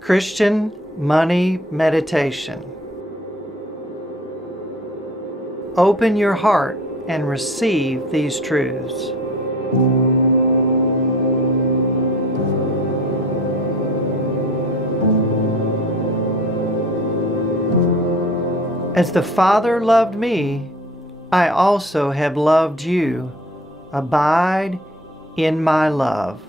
Christian Money Meditation. Open your heart and receive these truths. As the Father loved me, I also have loved you. Abide in my love.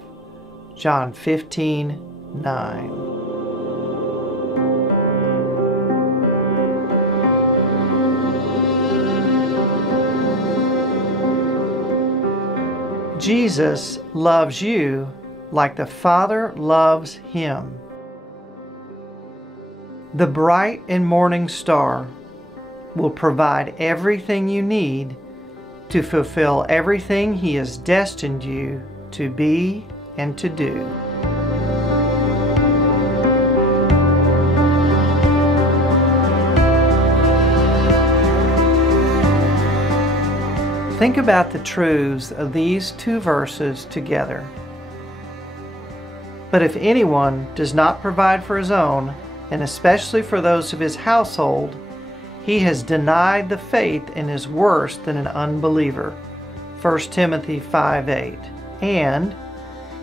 John 15:9. Jesus loves you like the Father loves him. The bright and morning star will provide everything you need to fulfill everything He has destined you to be and to do. Think about the truths of these two verses together. But if anyone does not provide for his own, and especially for those of his household, he has denied the faith and is worse than an unbeliever. 1 Timothy 5:8. And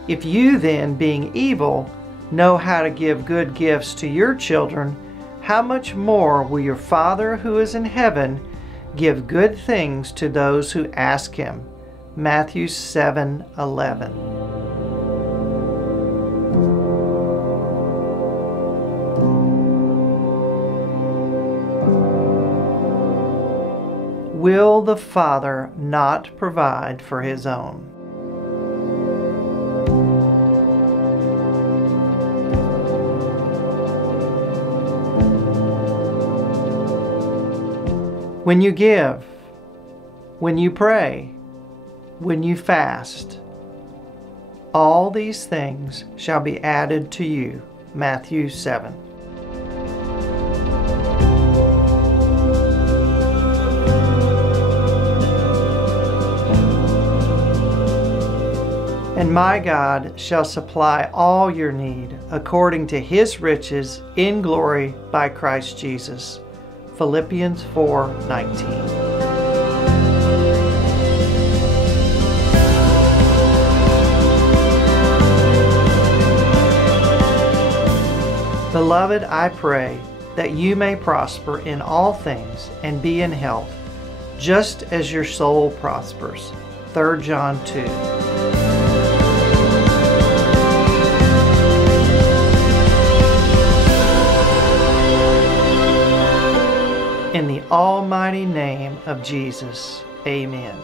if you then, being evil, know how to give good gifts to your children, how much more will your Father who is in heaven give good things to those who ask Him? Matthew 7:11. Will the Father not provide for His own? When you give, when you pray, when you fast, all these things shall be added to you. Matthew 7. And my God shall supply all your need according to His riches in glory by Christ Jesus. Philippians 4:19. Beloved, I pray that you may prosper in all things and be in health, just as your soul prospers. 3 John 2. In the almighty name of Jesus, amen.